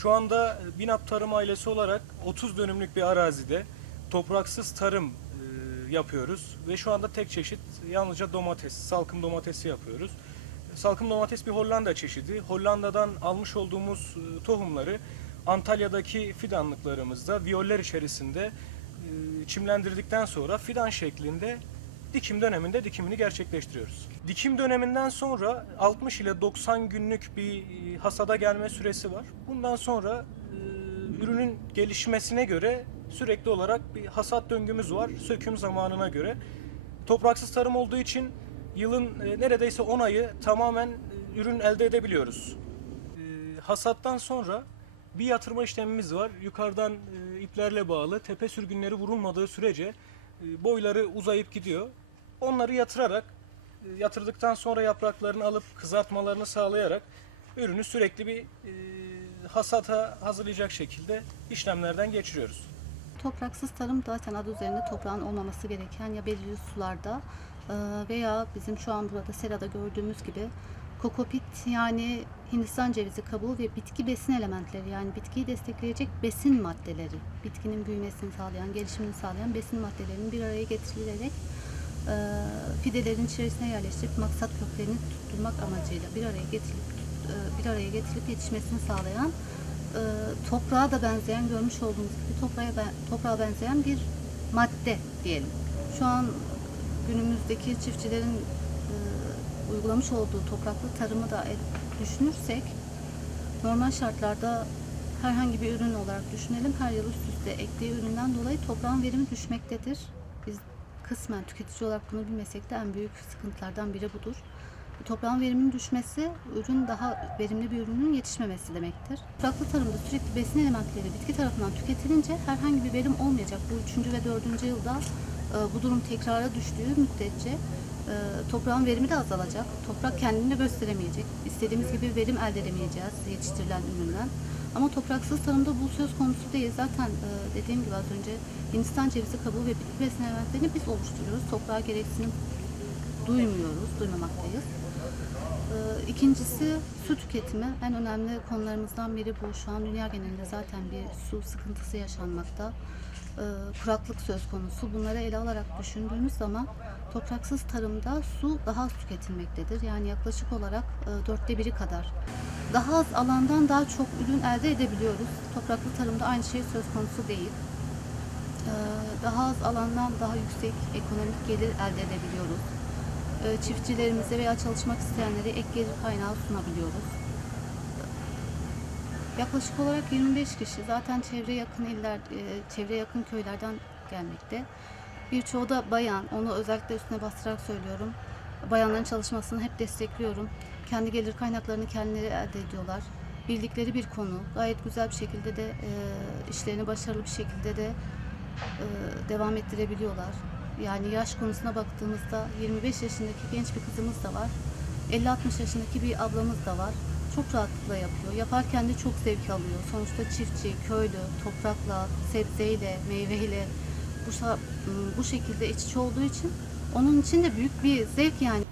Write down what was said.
Şu anda e, Binap Tarım ailesi olarak 30 dönümlük bir arazide topraksız tarım e, yapıyoruz ve şu anda tek çeşit yalnızca domates, salkım domatesi yapıyoruz. Salkım domates bir Hollanda çeşidi. Hollanda'dan almış olduğumuz e, tohumları Antalya'daki fidanlıklarımızda viyoller içerisinde çimlendirdikten sonra fidan şeklinde dikim döneminde dikimini gerçekleştiriyoruz. Dikim döneminden sonra 60 ile 90 günlük bir e, hasada gelme süresi var. Bundan sonra e, ürünün gelişmesine göre sürekli olarak bir hasat döngümüz var. Söküm zamanına göre. Topraksız tarım olduğu için yılın e, neredeyse 10 ayı tamamen ürün elde edebiliyoruz. Hasattan sonra bir yatırma işlemimiz var. Yukarıdan iplerle bağlı tepe sürgünleri vurulmadığı sürece boyları uzayıp gidiyor. Onları yatırarak e, yatırdıktan sonra yapraklarını alıp kızartmalarını sağlayarak ürünü sürekli bir e, hasata hazırlayacak şekilde işlemlerden geçiriyoruz. Topraksız tarım zaten adı üzerinde toprağın olmaması gereken ya belirli sularda e, veya bizim şu an burada serada gördüğümüz gibi kokopit yani Hindistan cevizi kabuğu ve bitki besin elementleri yani bitkiyi destekleyecek besin maddeleri, bitkinin büyümesini sağlayan, gelişimini sağlayan besin maddelerinin bir araya getirilerek e, fidelerin içerisine yerleştirip maksat köklerini tutturmak amacıyla bir araya getirilip e, bir araya getirilip yetişmesini sağlayan e, toprağa da benzeyen görmüş olduğunuz gibi toprağa toprağa benzeyen bir madde diyelim. Şu an günümüzdeki çiftçilerin uygulamış olduğu topraklı tarımı da el- düşünürsek normal şartlarda herhangi bir ürün olarak düşünelim. Her yıl üst üste ektiği üründen dolayı toprağın verimi düşmektedir. Biz kısmen tüketici olarak bunu bilmesek de en büyük sıkıntılardan biri budur. Toprağın veriminin düşmesi, ürün daha verimli bir ürünün yetişmemesi demektir. Topraklı tarımda sürekli besin elementleri bitki tarafından tüketilince herhangi bir verim olmayacak. Bu üçüncü ve dördüncü yılda e, bu durum tekrara düştüğü müddetçe e, toprağın verimi de azalacak. Toprak kendini gösteremeyecek. İstediğimiz gibi verim elde edemeyeceğiz yetiştirilen üründen. Ama topraksız tarımda bu söz konusu değil. Zaten e, dediğim gibi az önce Hindistan cevizi kabuğu ve bitki besin elementlerini biz oluşturuyoruz. Toprağa gereksinim duymuyoruz, duymamaktayız. Ee, İkincisi su tüketimi. En önemli konularımızdan biri bu. Şu an dünya genelinde zaten bir su sıkıntısı yaşanmakta. Ee, Kuraklık söz konusu. Bunları ele alarak düşündüğümüz zaman topraksız tarımda su daha az tüketilmektedir. Yani yaklaşık olarak e, dörtte biri kadar. Daha az alandan daha çok ürün elde edebiliyoruz. Topraklı tarımda aynı şey söz konusu değil. Ee, Daha az alandan daha yüksek ekonomik gelir elde edebiliyoruz e, çiftçilerimize veya çalışmak isteyenlere ek gelir kaynağı sunabiliyoruz. Yaklaşık olarak 25 kişi zaten çevre yakın iller, e, çevre yakın köylerden gelmekte. Birçoğu da bayan, onu özellikle üstüne bastırarak söylüyorum. Bayanların çalışmasını hep destekliyorum. Kendi gelir kaynaklarını kendileri elde ediyorlar. Bildikleri bir konu, gayet güzel bir şekilde de e, işlerini başarılı bir şekilde de e, devam ettirebiliyorlar. Yani yaş konusuna baktığımızda 25 yaşındaki genç bir kızımız da var. 50-60 yaşındaki bir ablamız da var. Çok rahatlıkla yapıyor. Yaparken de çok zevk alıyor. Sonuçta çiftçi, köylü, toprakla, sebzeyle, meyveyle bu, şa- bu şekilde iç olduğu için onun için de büyük bir zevk yani.